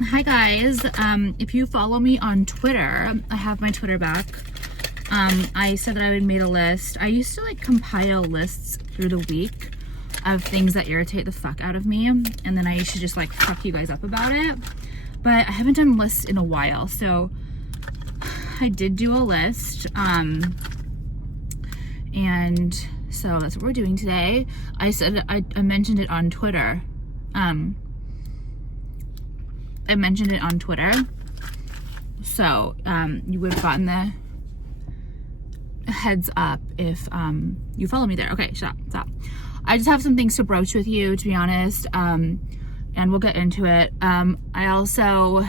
Hi guys, if you follow me on Twitter, I have my Twitter back. I said that I would make a list. I used to like compile lists through the week of things that irritate the fuck out of me, and then I used to just like fuck you guys up about it. But I haven't done lists in a while, so I did do a list, and so that's what we're doing today. I said I mentioned it on Twitter. I mentioned it on Twitter, so you would have gotten the heads up if you follow me there. Okay, stop. I just have some things to broach with you, to be honest, and we'll get into it. I also,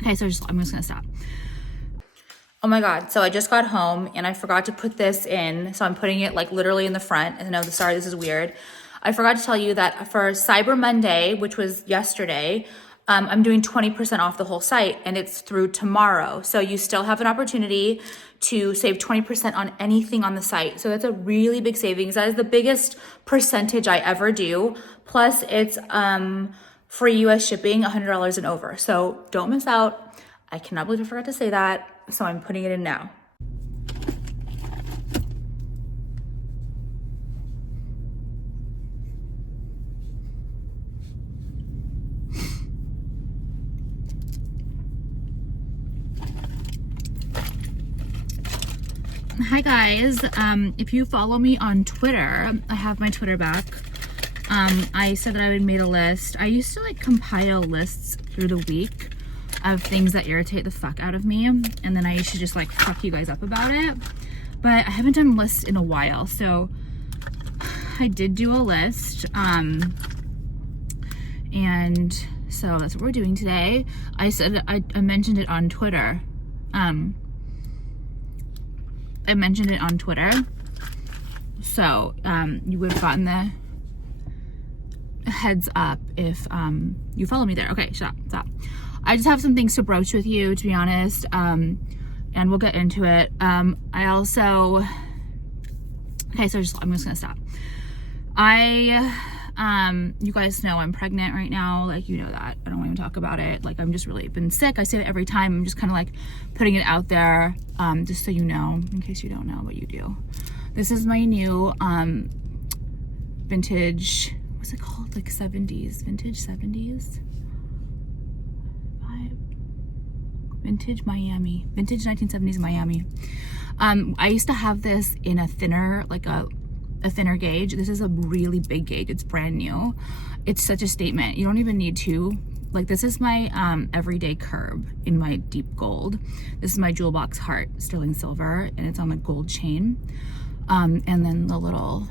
okay, so I'm just gonna stop. Oh my God, so I just got home and I forgot to put this in, so I'm putting it like literally in the front. And no, sorry, this is weird. I forgot to tell you that for Cyber Monday, which was yesterday, I'm doing 20% off the whole site, and it's through tomorrow. So you still have an opportunity to save 20% on anything on the site. So that's a really big savings. That is the biggest percentage I ever do. Plus it's free US shipping, $100 and over. So don't miss out. I cannot believe I forgot to say that. So I'm putting it in now. Hi guys, if you follow me on Twitter, I have my Twitter back. I said that I would make a list. I used to like compile lists through the week of things that irritate the fuck out of me, and then I used to just like fuck you guys up about it. But I haven't done lists in a while, so I did do a list, and so that's what we're doing today. I said I mentioned it on Twitter. I mentioned it on Twitter, so you would have gotten the heads up if you follow me there. Okay, stop. I just have some things to broach with you, to be honest, and we'll get into it. I also, okay, so I'm just gonna stop. You guys know I'm pregnant right now, like, you know that. I don't want to even talk about it. Like, I'm just really been sick. I say it every time. I'm just kind of like putting it out there, just so you know, in case you don't know what you do. This is my new vintage, what's it called? Like 70s, vintage 70s? Vintage Miami, vintage 1970s Miami. I used to have this in a thinner, like a thinner gauge. This is a really big gauge. It's brand new. It's such a statement. You don't even need to. Like, this is my everyday curb in my deep gold. This is my jewel box heart, sterling silver, and it's on a gold chain. And then the little,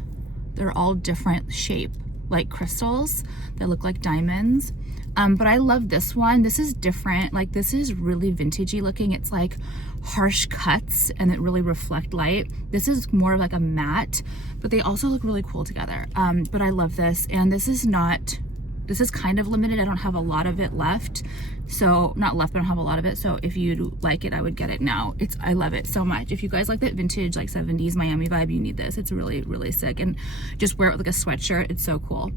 they're all different shape, like crystals that look like diamonds. But I love this one. This is different. Like, this is really vintagey looking. It's like harsh cuts and it really reflect light. This is more of like a matte, but they also look really cool together. But I love this, and this is kind of limited. I don't have a lot of it left. So not left, but I don't have a lot of it. So if you like it, I would get it now. I love it so much. If you guys like that vintage, like 70s Miami vibe, you need this. It's really, really sick. And just wear it with like a sweatshirt. It's so cool.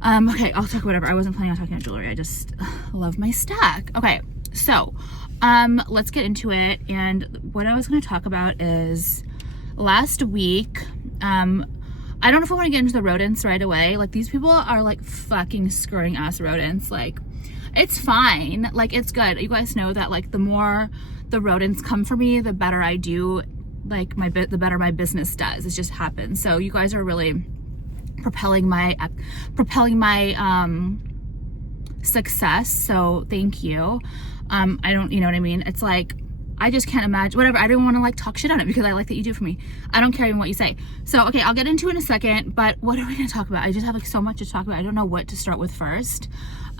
Okay, I'll talk whatever. I wasn't planning on talking about jewelry. I just love my stack. Okay, so let's get into it. And what I was going to talk about is last week, I don't know if I want to get into the rodents right away. Like, these people are like fucking screwing us rodents. Like, it's fine. Like, it's good. You guys know that, like, the more the rodents come for me, the better I do. Like, the better my business does. It just happens. So you guys are really propelling my success. So thank you. I don't, you know what I mean? It's like, I just can't imagine, whatever. I don't want to like talk shit on it because I like that you do for me. I don't care even what you say. So, okay, I'll get into it in a second, but what are we going to talk about? I just have like so much to talk about. I don't know what to start with first.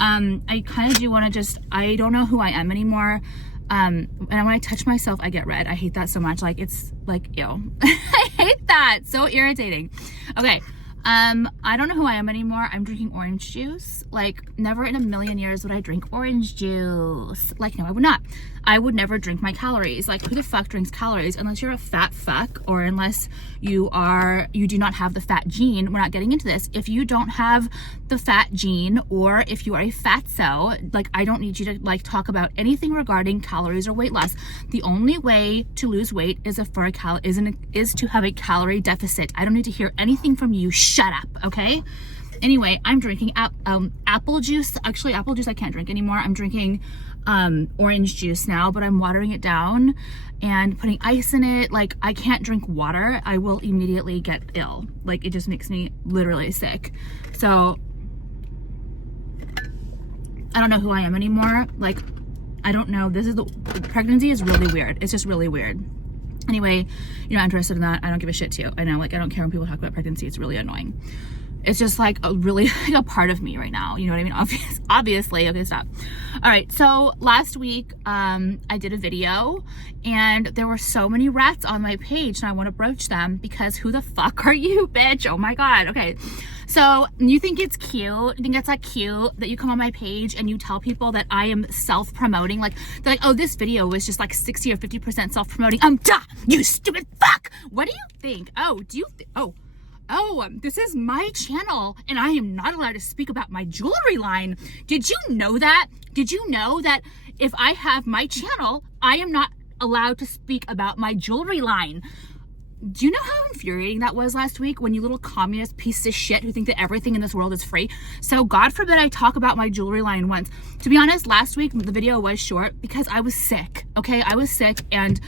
I kind of do want to I don't know who I am anymore. And when I touch myself, I get red. I hate that so much. Like, it's like, ew. I hate that. So irritating. Okay. I don't know who I am anymore. I'm drinking orange juice. Like, never in a million years would I drink orange juice. Like, no, I would not. I would never drink my calories. Like, who the fuck drinks calories? Unless you're a fat fuck, or unless you do not have the fat gene. We're not getting into this. If you don't have the fat gene, or if you are a fatso, like, I don't need you to like talk about anything regarding calories or weight loss. The only way to lose weight is to have a calorie deficit. I don't need to hear anything from you. Shut up, okay? Anyway, I'm drinking apple juice. Actually, apple juice I can't drink anymore. I'm drinking orange juice now, but I'm watering it down and putting ice in it. Like, I can't drink water. I will immediately get ill. Like, it just makes me literally sick. So I don't know who I am anymore. Like, I don't know. Pregnancy is really weird. It's just really weird. Anyway, you're not interested in that. I don't give a shit to you. I know, like, I don't care when people talk about pregnancy. It's really annoying. It's just like a part of me right now. You know what I mean? Obviously. Okay, stop. All right. So last week, I did a video and there were so many rats on my page, and I want to broach them because who the fuck are you, bitch? Oh my God. Okay. So you think it's cute? You think it's like cute that you come on my page and you tell people that I am self-promoting? Like, they're like, oh, this video was just like 60 or 50% self-promoting. Duh, you stupid fuck. What do you think? Oh, this is my channel and I am not allowed to speak about my jewelry line. Did you know that? Did you know that if I have my channel, I am not allowed to speak about my jewelry line? Do you know how infuriating that was last week when you little communist pieces of shit who think that everything in this world is free? So God forbid I talk about my jewelry line once. To be honest, last week the video was short because I was sick, okay? I was sick, and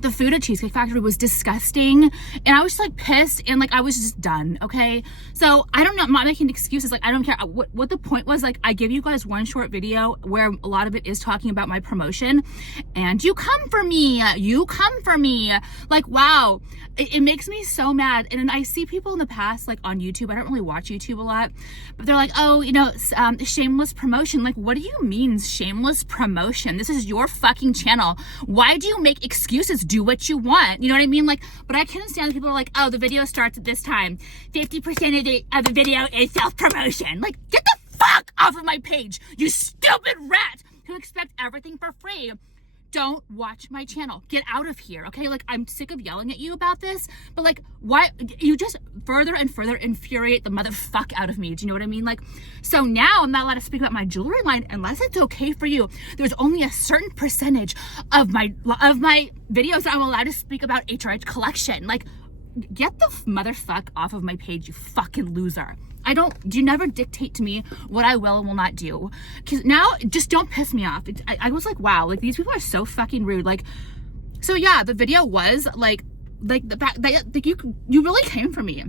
the food at Cheesecake Factory was disgusting, and I was just like pissed, and like I was just done, okay? So I don't know, I'm not making excuses. Like, I don't care what the point was. Like, I give you guys one short video where a lot of it is talking about my promotion, and you come for me. Like, wow, it makes me so mad. And then I see people in the past, like on YouTube, I don't really watch YouTube a lot, but they're like, oh, you know, shameless promotion. Like, what do you mean shameless promotion? This is your fucking channel. Why do you make excuses? Do what you want. You know what I mean? Like, but I can't understand people are like, oh, the video starts at this time. 50% of the video is self-promotion. Like, get the fuck off of my page, you stupid rat who expect everything for free. Don't watch my channel. Get out of here, okay? Like, I'm sick of yelling at you about this, but like, why? You just further and further infuriate the motherfuck out of me. Do you know what I mean? Like, so now I'm not allowed to speak about my jewelry line unless it's okay for you. There's only a certain percentage of my videos that I'm allowed to speak about HRH collection. Like, get the motherfuck off of my page, you fucking loser. You never dictate to me what I will and will not do. Cause now, just don't piss me off. I was like, wow, like these people are so fucking rude. Like, so yeah, the video was like the fact that like you really came for me.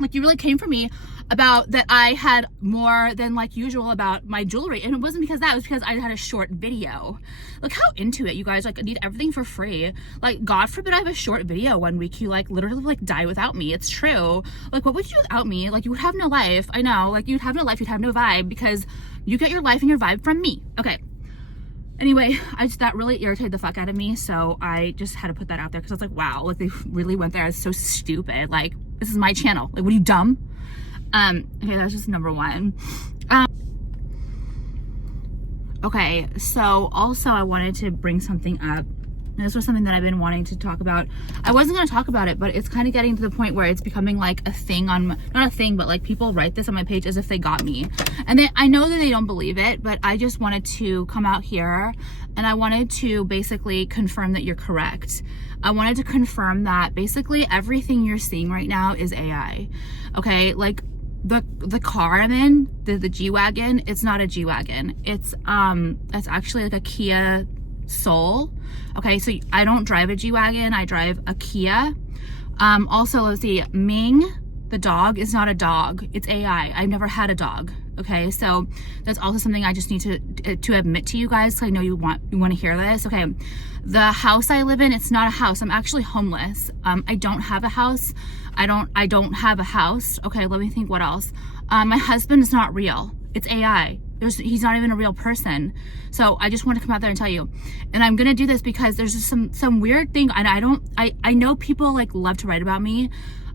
Like, you really came for me about that I had more than like usual about my jewelry. And it wasn't because that, it was because I had a short video. Look how into it, you guys. Like, I need everything for free. Like, God forbid I have a short video one week, you like literally like die without me. It's true. Like, what would you do without me? Like, you would have no life. I know, like, you'd have no life, you'd have no vibe, because you get your life and your vibe from me. Okay. Anyway, that really irritated the fuck out of me, so I just had to put that out there because I was like, wow, like they really went there. It's so stupid. Like, this is my channel. Like, what are you, dumb? Okay, that's just number one. Okay, so also I wanted to bring something up. And this was something that I've been wanting to talk about. I wasn't going to talk about it, but it's kind of getting to the point where it's becoming like a thing on, not a thing, but like people write this on my page as if they got me. And I know that they don't believe it, but I just wanted to come out here and I wanted to basically confirm that you're correct. I wanted to confirm that basically everything you're seeing right now is AI. Okay, like the car I'm in, the G-Wagon, it's not a G-Wagon. It's actually like a Kia Soul. Okay, so I don't drive a G-Wagon, I drive a Kia. Also, let's see, Ming, the dog, is not a dog, it's AI. I've never had a dog. Okay, so that's also something I just need to admit to you guys, because I know you want to hear this. Okay, the house I live in, it's not a house. I'm actually homeless. I don't have a house. I don't have a house. Okay, let me think what else. My husband is not real. It's AI. He's not even a real person. So I just want to come out there and tell you. And I'm gonna do this because there's just some weird thing, and I know people like love to write about me.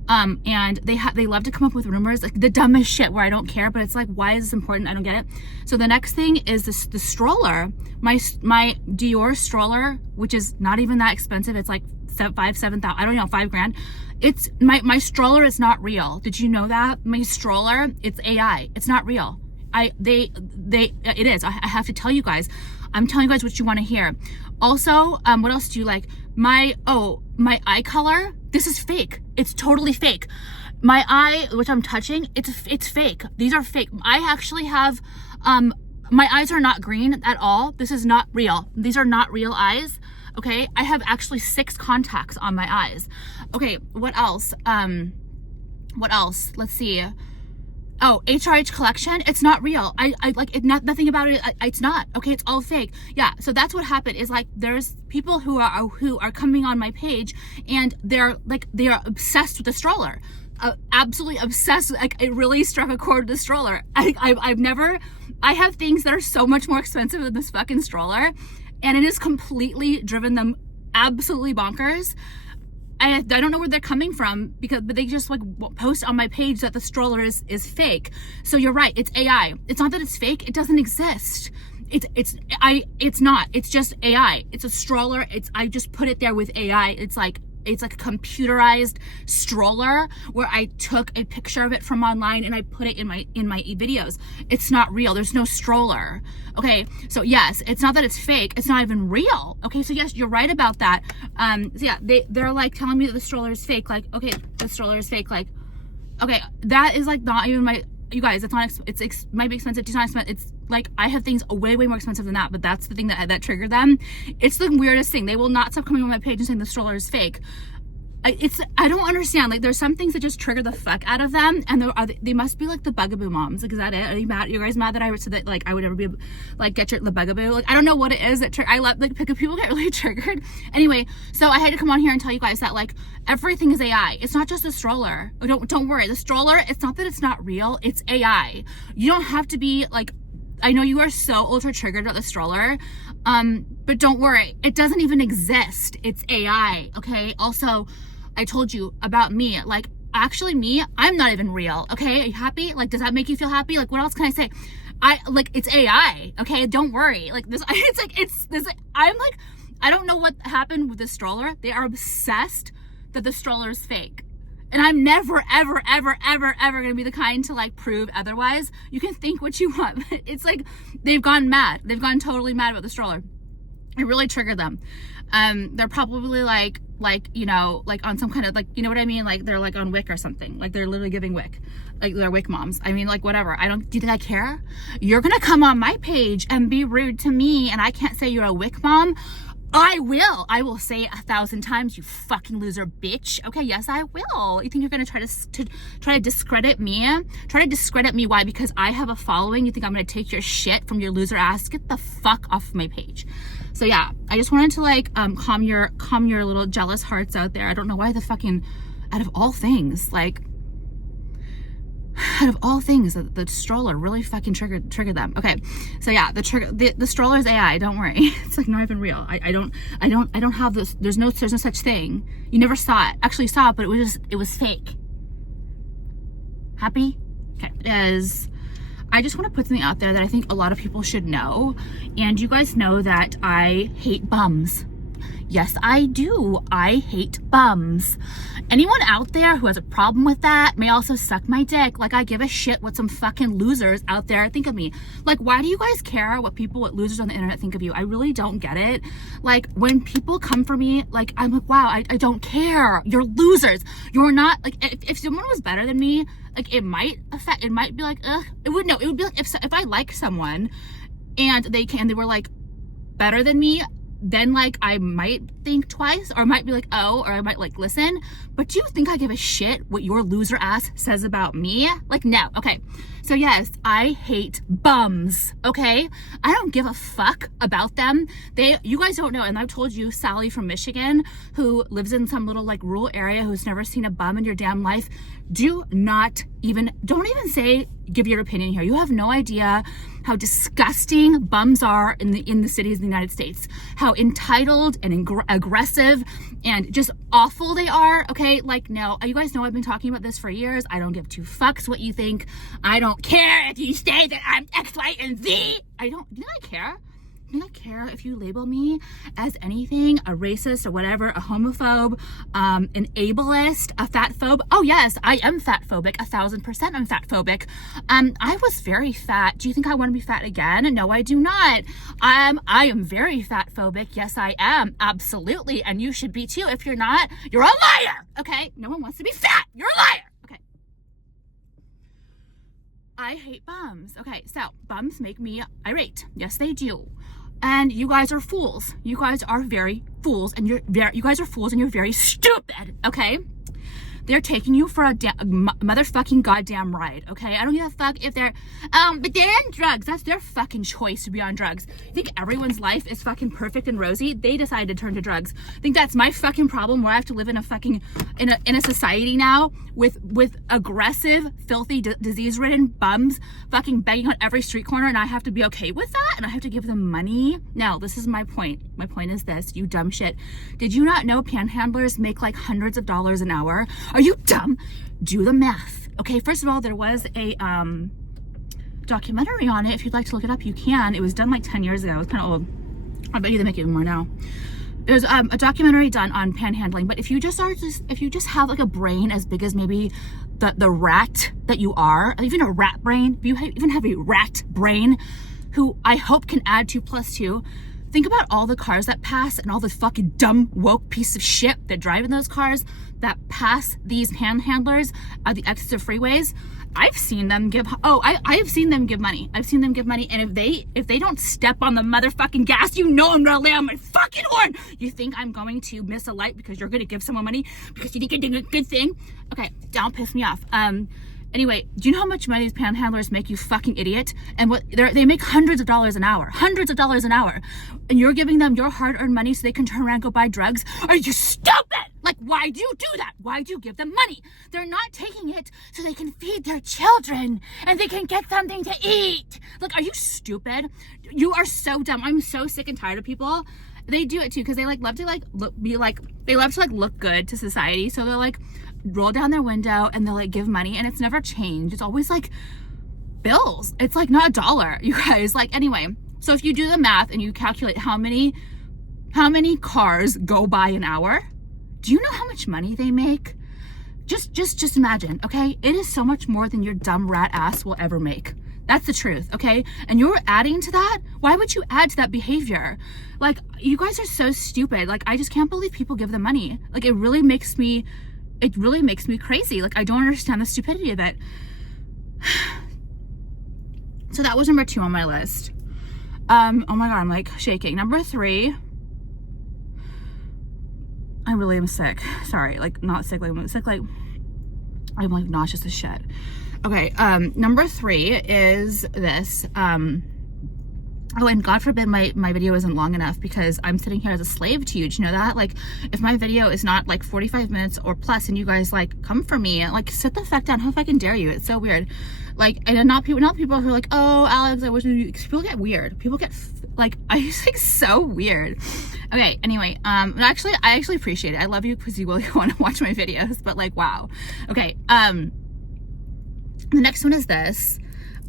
And they love to come up with rumors, like the dumbest shit where I don't care, but it's like, why is this important? I don't get it. So the next thing is the stroller, my Dior stroller, which is not even that expensive. It's like 7,000, I don't know, $5,000. It's my stroller is not real. Did you know that? My stroller, it's AI. It's not real. It is. I have to tell you guys. I'm telling you guys what you want to hear. Also, what else do you like? My eye color, this is fake. It's totally fake. My eye, which I'm touching, it's fake. These are fake. I actually have, my eyes are not green at all. This is not real. These are not real eyes. Okay, I have actually 6 contacts on my eyes. Okay, what else? What else? Let's see. Oh, HRH collection, it's not real. I like it, nothing about it. It's not. Okay, it's all fake. Yeah, so that's what happened is like there's people who are coming on my page and they are obsessed with the stroller. Absolutely obsessed. Like it really struck a chord with the stroller. I have things that are so much more expensive than this fucking stroller, and it has completely driven them absolutely bonkers. I don't know where they're coming from but they just like post on my page that the stroller is fake. So you're right, it's AI. It's not that it's fake, it doesn't exist. It's not. It's just AI. It's a stroller. I just put it there with AI. It's like a computerized stroller where I took a picture of it from online and I put it in my videos. It's not real. There's no stroller. Okay, so yes, it's not that it's fake. It's not even real. Okay, so yes, you're right about that. So yeah, they're like telling me that the stroller is fake. Like, okay, the stroller is fake. Like, okay, that is like not even my. You guys, it's not. It might be expensive. It's not expensive. It's like I have things way more expensive than that. But that's the thing that triggered them. It's the weirdest thing. They will not stop coming on my page and saying the stroller is fake. I don't understand. Like there's some things that just trigger the fuck out of them, and they must be like the bugaboo moms. Like, is that it? Are you mad? You guys mad that I said that like I would ever be like get the bugaboo? Like I don't know what it is that I love. Like people get really triggered. Anyway, so I had to come on here and tell you guys that like everything is AI. It's not just a stroller. Don't worry. The stroller. It's not that it's not real. It's AI. You don't have to be like. I know you are so ultra triggered about the stroller, but don't worry. It doesn't even exist. It's AI. Okay. Also, I told you about me. Like, actually me, I'm not even real. Okay. Are you happy? Like, does that make you feel happy? Like, what else can I say? It's AI. Okay. Don't worry. Like this, I'm like, I don't know what happened with the stroller. They are obsessed that the stroller is fake. And I'm never, ever, ever, ever, ever going to be the kind to like prove otherwise. You can think what you want, but it's like, they've gone mad. They've gone totally mad about the stroller. It really triggered them. They're probably like, you know, like on some kind of like, you know what I mean? Like they're like on Wick or something. Like they're literally giving Wick. Like they're Wick moms. I mean, like whatever. Do you think I care? You're going to come on my page and be rude to me and I can't say you're a Wick mom? I will say 1,000 times, you fucking loser bitch. Okay, yes, I will. You think you're gonna try to discredit me? Try to discredit me, why? Because I have a following? You think I'm gonna take your shit from your loser ass? Get the fuck off my page. So yeah, I just wanted to like calm your little jealous hearts out there. I don't know why the fucking, out of all things, like out of all things, the stroller really fucking triggered them. Okay, so yeah, the stroller is AI. Don't worry, it's like not even real. I don't have this. There's no such thing. You never saw it. Actually saw it, but it was fake. Happy? Okay. I just want to put something out there that I think a lot of people should know, and you guys know that I hate bums. Yes, I do. I hate bums. Anyone out there who has a problem with that may also suck my dick. Like, I give a shit what some fucking losers out there think of me. Like, why do you guys care what losers on the internet think of you? I really don't get it. Like, when people come for me, like, I'm like, wow, I don't care. You're losers. You're not, like, if someone was better than me, like, it might be like, ugh. It would be like, if I like someone and they were, like, better than me, then like I might think twice, or I might be like, oh, or I might like listen. But do you think I give a shit what your loser ass says about me? Like, no. Okay, so yes, I hate bums. Okay, I don't give a fuck about them. You guys don't know, and I've told you, Sally from Michigan, who lives in some little like rural area, who's never seen a bum in your damn life. Don't even say give your opinion here. You have no idea how disgusting bums are in the cities of the United States, how entitled and aggressive and just awful they are. Okay, like, no, you guys know I've been talking about this for years. I don't give two fucks what you think. I don't care if you say that I'm X, Y, and Z. Do I care? Do I care if you label me as anything, a racist or whatever, a homophobe, an ableist, a fatphobe? Oh yes, I am fatphobic. 1,000% I'm fatphobic. I was very fat. Do you think I want to be fat again? No, I do not. I am very fatphobic. Yes, I am. Absolutely. And you should be too. If you're not, you're a liar. Okay? No one wants to be fat. You're a liar. Okay. I hate bums. Okay, so bums make me irate. Yes, they do. And you guys are fools. You guys are very fools, and you guys are fools, and you're very stupid. Okay, they're taking you for a motherfucking goddamn ride. Okay, I don't give a fuck if they're but they're on drugs. That's their fucking choice to be on drugs. You think everyone's life is fucking perfect and rosy? They decided to turn to drugs. I think that's my fucking problem, where I have to live in a fucking in a society now with aggressive, filthy, disease-ridden bums fucking begging on every street corner, and I have to be okay with that, and I have to give them money. Now, this is my point. My point is this, you dumb shit. Did you not know panhandlers make like hundreds of dollars an hour? Are you dumb? Do the math. Okay, first of all, there was a documentary on it. If you'd like to look it up, you can. It was done like 10 years ago. It's kind of old. I bet you they make it even more now. There's a documentary done on panhandling, but if you just have like a brain as big as maybe the rat that you are, even a rat brain, if you even have a rat brain, who I hope can add 2 + 2, think about all the cars that pass and all the fucking dumb woke piece of shit that drive in those cars that pass these panhandlers at the exits of freeways. I've seen them give, I have seen them give money. I've seen them give money, and if they don't step on the motherfucking gas, you know I'm gonna lay on my fucking horn. You think I'm going to miss a light because you're gonna give someone money because you think you're doing a good thing? Okay, don't piss me off. Anyway, do you know how much money these panhandlers make, you fucking idiot? And they make hundreds of dollars an hour. Hundreds of dollars an hour. And you're giving them your hard-earned money so they can turn around and go buy drugs? Are you stupid? Like, why do you do that? Why do you give them money? They're not taking it so they can feed their children and they can get something to eat. Like, are you stupid? You are so dumb. I'm so sick and tired of people. They do it too because they love to look good to society. So they're like, roll down their window and they'll like give money, and it's never changed. It's always like bills. It's like not $1, you guys. Like, anyway, so if you do the math and you calculate how many cars go by an hour, do you know how much money they make? Just imagine, okay? It is so much more than your dumb rat ass will ever make. That's the truth, okay? And you're adding to that? Why would you add to that behavior? Like, you guys are so stupid. Like, I just can't believe people give them money. Like, it really makes me crazy. Like, I don't understand the stupidity of it. So that was number 2 on my list. Oh my God, I'm like shaking. Number 3, I really am sick. Sorry, like not sick, like I'm sick, like I'm like nauseous as shit. Okay, number 3 is this. Oh, and God forbid my video isn't long enough, because I'm sitting here as a slave to you. Do you know that? Like, if my video is not like 45 minutes or plus and you guys like come for me, like, sit the fuck down. How fucking dare you? It's so weird. Like, and not people who are like, oh, Alex, I wish you, people get weird. People get like, I just like so weird. Okay, anyway, I actually appreciate it. I love you because you will want to watch my videos, but like, wow. Okay, the next one is this.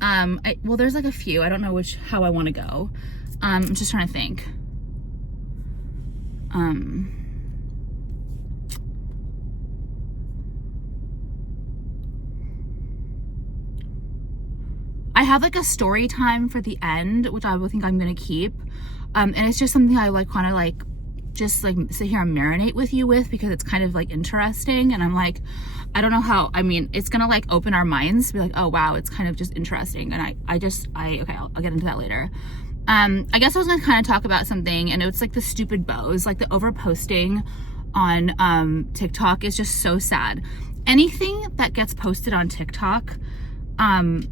Well, there's like a few. I don't know how I want to go. I'm just trying to think. I have like a story time for the end, which I would think I'm gonna keep. And it's just something I like kind of like just like sit here and marinate with you with, because it's kind of like interesting, and I'm like, I don't know how, I mean, it's gonna like open our minds to be like, oh wow, it's kind of just interesting. And okay, I'll get into that later. I guess I was gonna kind of talk about something, and it's like the stupid bows, like the over posting on TikTok is just so sad. Anything that gets posted on TikTok,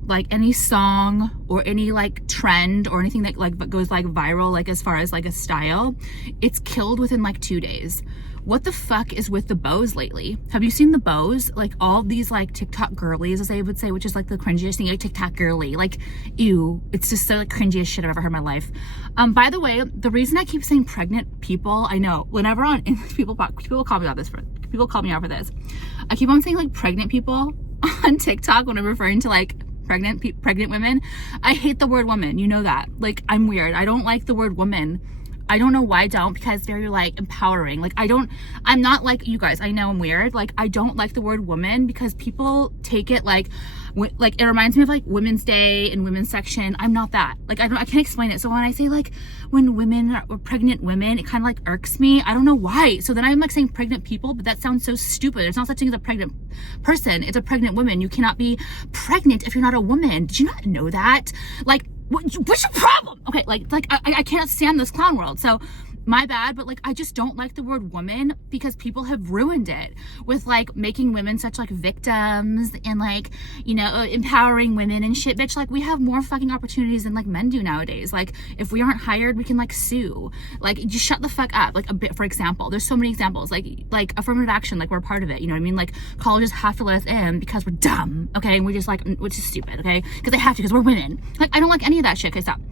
like any song or any like trend or anything that like goes like viral, like as far as like a style, it's killed within like 2 days. what the fuck is with the bows lately? Have you seen the bows? Like all these like TikTok girlies, as they would say, which is like the cringiest thing, like TikTok girly, like ew, it's just the like, cringiest shit I've ever heard in my life. By the way, the reason I keep saying pregnant people, I know whenever on people call me out this, people call me out for this. I keep on saying like pregnant people on TikTok when I'm referring to like pregnant women. I hate the word woman, you know that. Like I'm weird. I don't like the word woman. I don't know why I don't, because it's very like empowering. Like I'm not like you guys. I know I'm weird. Like I don't like the word woman because people take it like it reminds me of like Women's Day and women's section. I'm not that. Like I can't explain it. So when I say like when women or pregnant women, it kind of like irks me. I don't know why. So then I'm like saying pregnant people, but that sounds so stupid. There's not such thing as a pregnant person. It's a pregnant woman. You cannot be pregnant if you're not a woman. Did you not know that? Like, what's your problem? Okay, like I can't stand this clown world. So my bad, but like I just don't like the word woman because people have ruined it with like making women such like victims and like, you know, empowering women and shit. Bitch, like we have more fucking opportunities than like men do nowadays. Like if we aren't hired, we can like sue. Like just shut the fuck up. Like a bit, for example, there's so many examples, like affirmative action, like we're a part of it, you know what I mean? Like colleges have to let us in because we're dumb, okay? And we're just like, which is stupid, okay? Because they have to, because we're women. Like I don't like any of that shit. Okay, stop.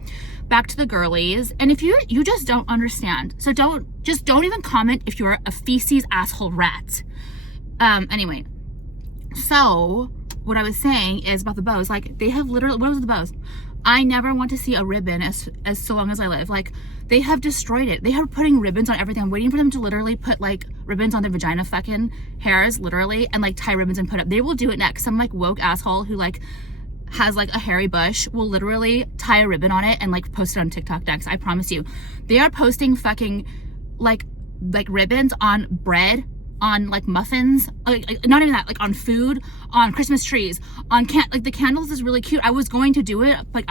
Back to the girlies. And if you just don't understand, so don't even comment if you're a feces asshole rat. Anyway, so what I was saying is about the bows, like they have literally, what was the bows? I never want to see a ribbon as so long as I live. Like they have destroyed it. They are putting ribbons on everything. I'm waiting for them to literally put like ribbons on their vagina fucking hairs, literally, and like tie ribbons and put up. They will do it next. Some like woke asshole who like has like a hairy bush will literally tie a ribbon on it and like post it on TikTok next. I promise you. They are posting fucking like ribbons on bread, on like muffins, like not even that, like on food, on Christmas trees, on like the candles is really cute. I was going to do it, like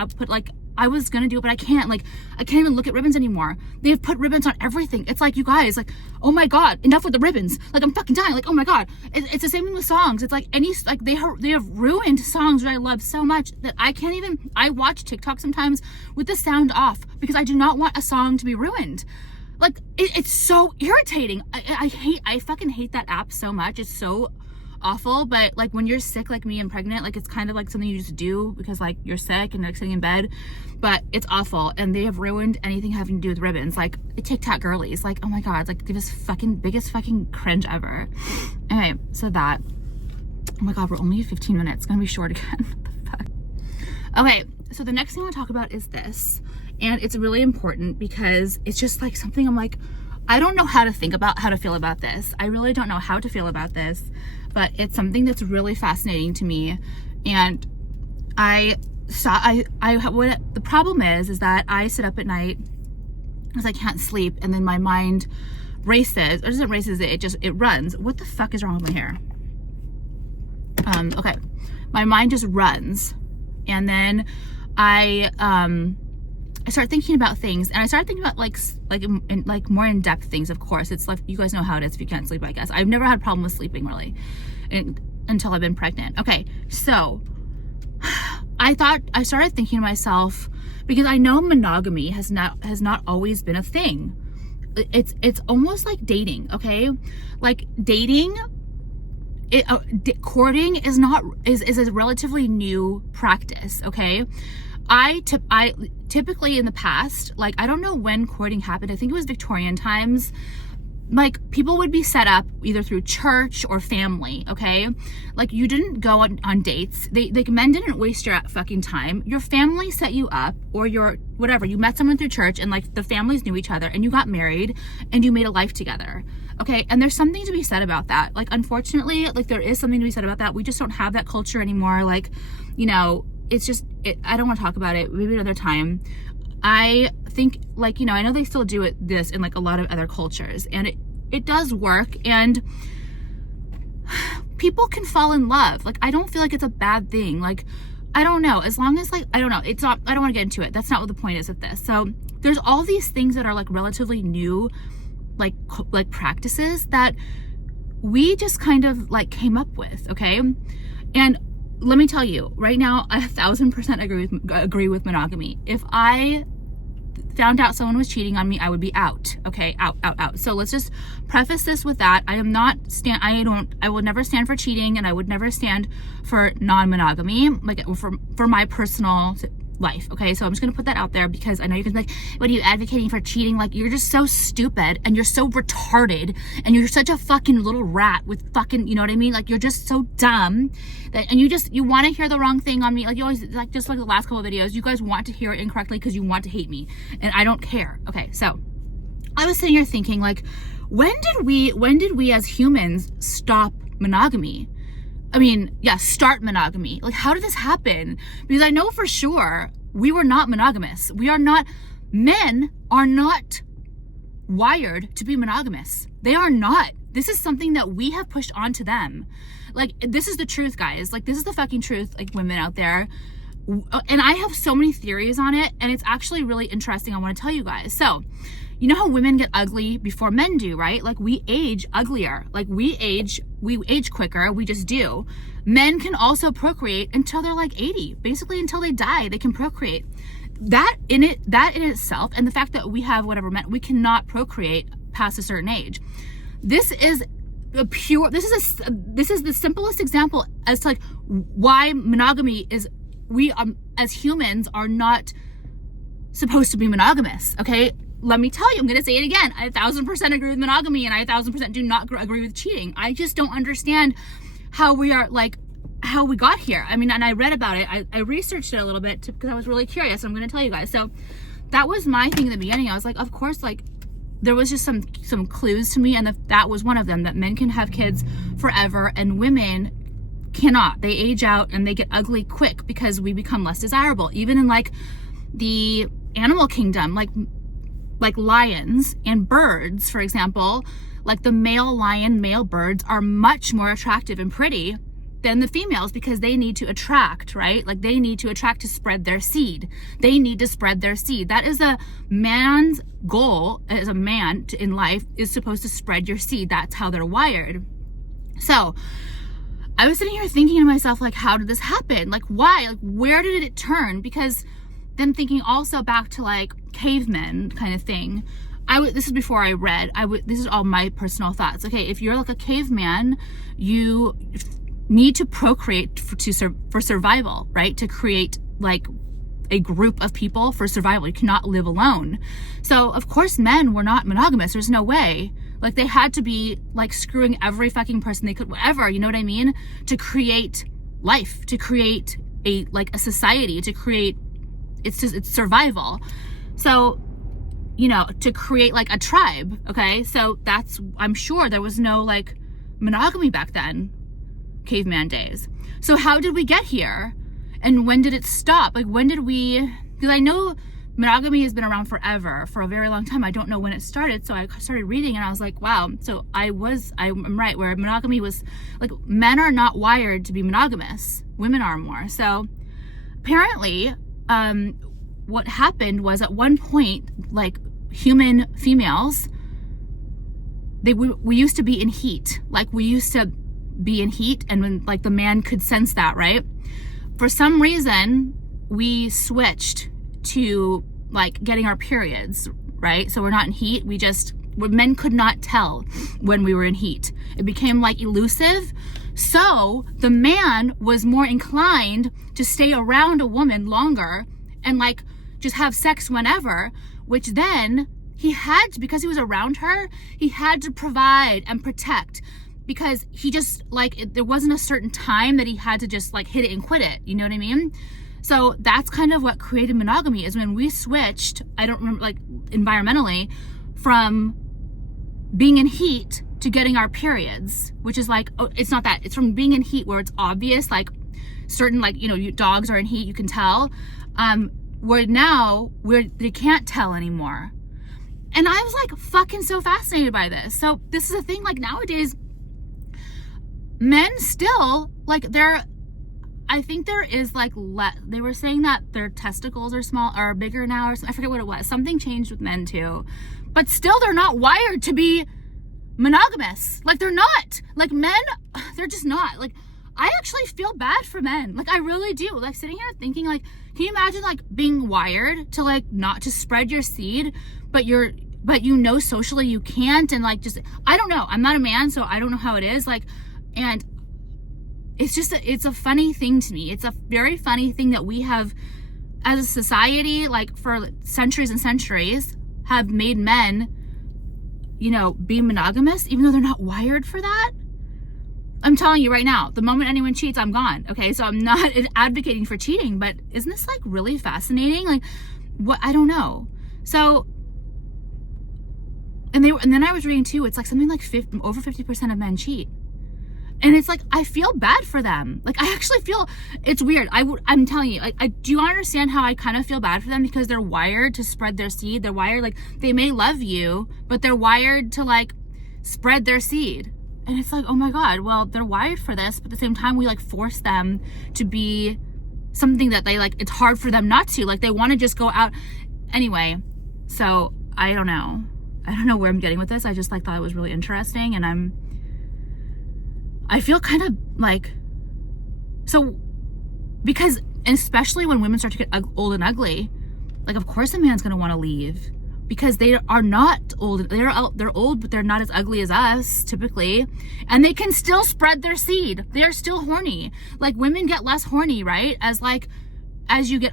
I was gonna do it, but I can't even look at ribbons anymore. They have put ribbons on everything. It's like, you guys, like, oh my God, enough with the ribbons. Like I'm fucking dying. Like, oh my God. It's the same thing with songs. It's like they have ruined songs that I love so much that I watch TikTok sometimes with the sound off because I do not want a song to be ruined. Like it's so irritating. I fucking hate that app so much. It's so awful. But like when you're sick like me and pregnant, like it's kind of like something you just do because like you're sick and like sitting in bed. But it's awful, and they have ruined anything having to do with ribbons. Like TikTok girlies, like oh my God, like this fucking biggest fucking cringe ever. Anyway, so that, oh my God, we're only at 15 minutes. It's gonna be short again. What the fuck? Okay, so the next thing I want to talk about is this, and it's really important because it's just like something I'm like, I don't know how to feel about this. I really don't know how to feel about this, but it's something that's really fascinating to me. And the problem is that I sit up at night because I can't sleep, and then my mind races, or doesn't races, it runs. What the fuck is wrong with my hair? Okay, my mind just runs, and then I start thinking about things, and I start thinking about like more in-depth things. Of course, it's like, you guys know how it is if you can't sleep, I guess. I've never had a problem with sleeping really until I've been pregnant. Okay, so I started thinking to myself, because I know monogamy has not always been a thing. It's almost like dating, okay? Like dating, courting is a relatively new practice, okay? I typically in the past, like I don't know when courting happened. I think it was Victorian times. Like people would be set up either through church or family, okay? Like you didn't go on dates. Men didn't waste your fucking time. Your family set you up, or you met someone through church, and like the families knew each other, and you got married and you made a life together. Okay, and there's something to be said about that. Like unfortunately, like there is something to be said about that. We just don't have that culture anymore. Like, you know, it's just, I don't want to talk about it, maybe another time. I think, like, you know, I know they still do this in like a lot of other cultures, and it does work, and people can fall in love. Like, I don't feel like it's a bad thing. Like, I don't know, as long as like, I don't know, it's not, I don't want to get into it. That's not what the point is of this. So there's all these things that are like relatively new, like practices that we just kind of like came up with, okay? And let me tell you right now, I 1000% agree with monogamy. If I found out someone was cheating on me, I would be out. Okay, out. So let's just preface this with that. I would never stand for cheating, and I would never stand for non-monogamy, like for my personal life. Okay, so I'm just gonna put that out there, because I know you can like, what are you advocating for cheating? Like, you're just so stupid and you're so retarded and you're such a fucking little rat with fucking, you know what I mean? Like, you're just so dumb that, and you want to hear the wrong thing on me. Like, you always, like, just like the last couple of videos, you guys want to hear it incorrectly because you want to hate me, and I don't care. Okay, so I was sitting here thinking, like, when did we as humans stop monogamy? I mean, yeah, start monogamy. Like, how did this happen? Because I know for sure we were not monogamous. Men are not wired to be monogamous. They are not. This is something that we have pushed onto them. Like, this is the truth, guys. Like, this is the fucking truth, like, women out there. And I have so many theories on it, and it's actually really interesting. I want to tell you guys. So, you know how women get ugly before men do, right? Like, we age uglier. Like, we age quicker. We just do. Men can also procreate until they're like 80, basically until they die. They can procreate. That in itself, and the fact that we have whatever men, we cannot procreate past a certain age. This is the simplest example as to, like, why monogamy is, we as humans are not supposed to be monogamous. Okay, let me tell you, I'm gonna say it again. I 1000% agree with monogamy, and I 1000% do not agree with cheating. I just don't understand how we are, like, how we got here. I mean, and I read about it. I researched it a little bit because I was really curious. I'm gonna tell you guys. So that was my thing in the beginning. I was like, of course, like, there was just some clues to me, and that was one of them, that men can have kids forever and women cannot. They age out and they get ugly quick because we become less desirable. Even in, like, the animal kingdom, like lions and birds, for example, like the male lion, male birds are much more attractive and pretty than the females, because they need to attract, right? Like, they need to attract to spread their seed. They need to spread their seed. That is a man's goal as a man in life, is supposed to spread your seed. That's how they're wired. So I was sitting here thinking to myself, like, how did this happen? Like, why? Like, where did it turn? Because then thinking also back to, like, cavemen kind of thing. This is before I read. This is all my personal thoughts. Okay, if you're like a caveman, you need to procreate for survival, right? To create, like, a group of people for survival. You cannot live alone. So of course men were not monogamous. There's no way. Like, they had to be, like, screwing every fucking person they could, whatever, you know what I mean? To create life, to create a society, to create, it's survival. So, you know, to create, like, a tribe, okay? So I'm sure there was no, like, monogamy back then, caveman days. So how did we get here? And when did it stop? Like, when did we, because I know monogamy has been around forever, for a very long time. I don't know when it started. So I started reading and I was like, wow. So I'm right, where monogamy was, like, men are not wired to be monogamous. Women are more. So apparently, what happened was, at one point, like, human females, we used to be in heat. Like, we used to be in heat, and when, like, the man could sense that, right? For some reason, we switched to, like, getting our periods, right? So we're not in heat. Men could not tell when we were in heat. It became, like, elusive. So the man was more inclined to stay around a woman longer and, like, just have sex whenever, which then he had to, because he was around her, he had to provide and protect, because he just, like, there wasn't a certain time that he had to just, like, hit it and quit it. You know what I mean? So that's kind of what created monogamy, is when we switched, I don't remember, like, environmentally, from being in heat to getting our periods, which is like, oh, it's not that. It's from being in heat where it's obvious, like, certain, like, you know, dogs are in heat, you can tell, where now they can't tell anymore. And I was, like, fucking so fascinated by this. So this is a thing, like, nowadays, men still, like, I think there is, like, they were saying that their testicles are bigger now, or I forget what it was. Something changed with men too, but still they're not wired to be monogamous. Like, they're not. Like, men, they're just not. Like, I actually feel bad for men. Like, I really do. Like, sitting here thinking, like, Can you imagine like being wired to like not to spread your seed, but you know socially you can't, and like just, I don't know. I'm not a man, so I don't know how it is. Like, and it's a funny thing to me. It's a very funny thing that we have as a society, like for centuries and centuries, have made men, you know, be monogamous, even though they're not wired for that. I'm telling you right now, the moment anyone cheats, I'm gone. Okay, so I'm not advocating for cheating, but isn't this like really fascinating? Like, what? I don't know. So, and then I was reading too. It's like something like over 50% of men cheat, and it's like I feel bad for them. Like I actually feel it's weird. I'm telling you, like, do you understand how I kind of feel bad for them because they're wired to spread their seed. They're wired like they may love you, but they're wired to like spread their seed. And it's like, oh my God, well, they're wired for this, but at the same time, we like force them to be something that they like, it's hard for them not to. Like they want to just go out. Anyway, so I don't know. I don't know where I'm getting with this. I just like thought it was really interesting. And I feel kind of like, so because, especially when women start to get old and ugly, like of course a man's going to want to leave. Because they are not old. They're old, but they're not as ugly as us, typically. And they can still spread their seed. They are still horny. Like, women get less horny, right? As you get,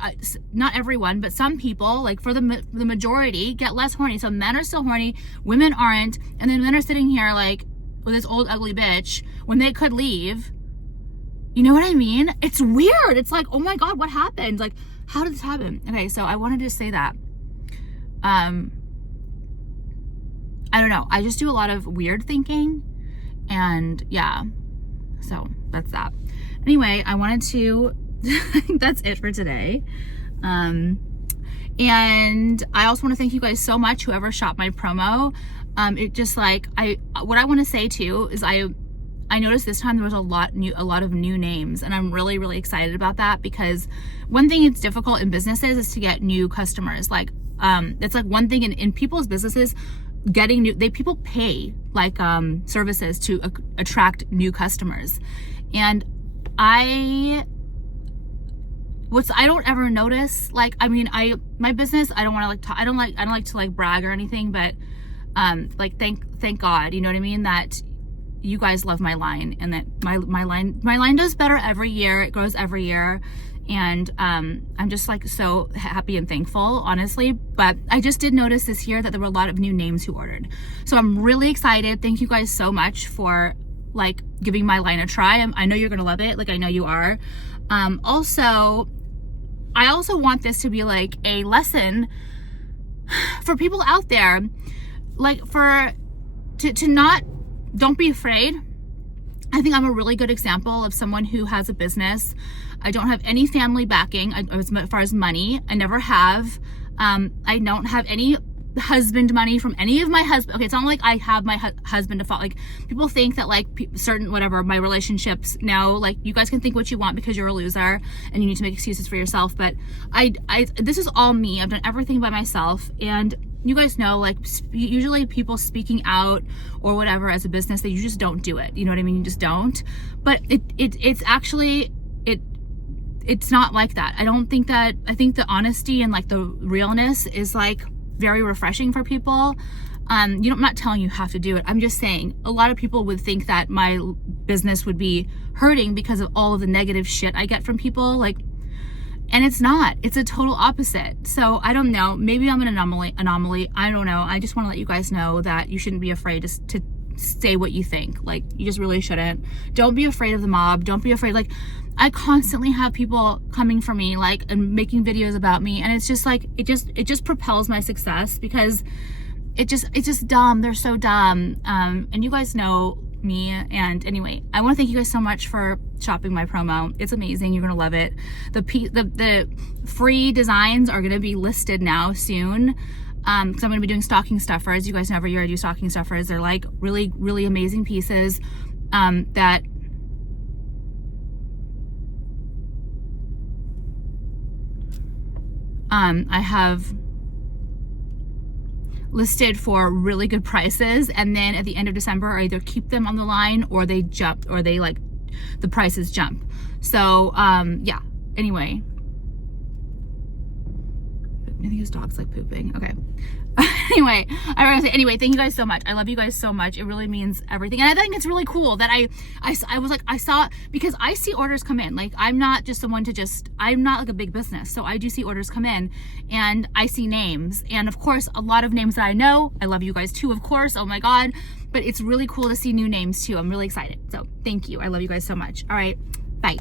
not everyone, but some people, like for the majority, get less horny. So men are still horny, women aren't. And then men are sitting here like, with this old, ugly bitch, when they could leave. You know what I mean? It's weird. It's like, oh my God, what happened? Like, how did this happen? Okay, so I wanted to say that. I don't know. I just do a lot of weird thinking, and yeah, so that's that. Anyway, I wanted to, I think that's it for today. And I also want to thank you guys so much, whoever shot my promo. It just like, what I want to say too, is I noticed this time there was a lot of new names, and I'm really, really excited about that, because one thing it's difficult in businesses is to get new customers. Like, it's like one thing in people's businesses, getting people pay like services to attract new customers. And I don't ever notice, like, I mean, my business, I don't want to like talk, I don't like to like brag or anything, but like thank God, you know what I mean, that you guys love my line, and that my line does better every year. It grows every year. And I'm just like so happy and thankful, honestly. But I just did notice this year that there were a lot of new names who ordered. So I'm really excited. Thank you guys so much for like giving my line a try. I know you're gonna love it. Like I know you are. Also, I also want this to be like a lesson for people out there, like to not, don't be afraid. I think I'm a really good example of someone who has a business. I don't have any family backing as far as money. I never have. I don't have any husband money from any of my husband. Okay, it's not like I have my husband to follow. Like people think that like certain whatever my relationships. No, like you guys can think what you want because you're a loser and you need to make excuses for yourself. But this is all me. I've done everything by myself, and you guys know, like usually people speaking out or whatever as a business, that you just don't do it. You know what I mean? You just don't. But it's actually it's not like that. I don't think that. I think the honesty and like the realness is like very refreshing for people. I'm not telling you have to do it. I'm just saying a lot of people would think that my business would be hurting because of all of the negative shit I get from people. Like, and it's not. It's a total opposite. So I don't know. Maybe I'm an anomaly. I don't know. I just want to let you guys know that you shouldn't be afraid to say what you think. Like, you just really shouldn't. Don't be afraid of the mob. Don't be afraid. Like, I constantly have people coming for me, like, and making videos about me, and it's just like it just propels my success, because it's just dumb. They're so dumb. And you guys know me. And anyway, I want to thank you guys so much for shopping my promo. It's amazing. You're gonna love it. The free designs are gonna be listed now soon. Because I'm gonna be doing stocking stuffers. You guys know every year I do stocking stuffers. They're like really, really amazing pieces that I have listed for really good prices, and then at the end of December I either keep them on the line or they jump, or they like the prices jump. So yeah, anyway, I think his dog's like pooping. Okay. Anyway, I want to say, anyway, thank you guys so much. I love you guys so much. It really means everything. And I think it's really cool that I was like, I saw, because I see orders come in. Like, I'm not just someone to just, I'm not like a big business. So I do see orders come in and I see names. And of course, a lot of names that I know. I love you guys too, of course. Oh my God. But it's really cool to see new names too. I'm really excited. So thank you. I love you guys so much. All right. Bye.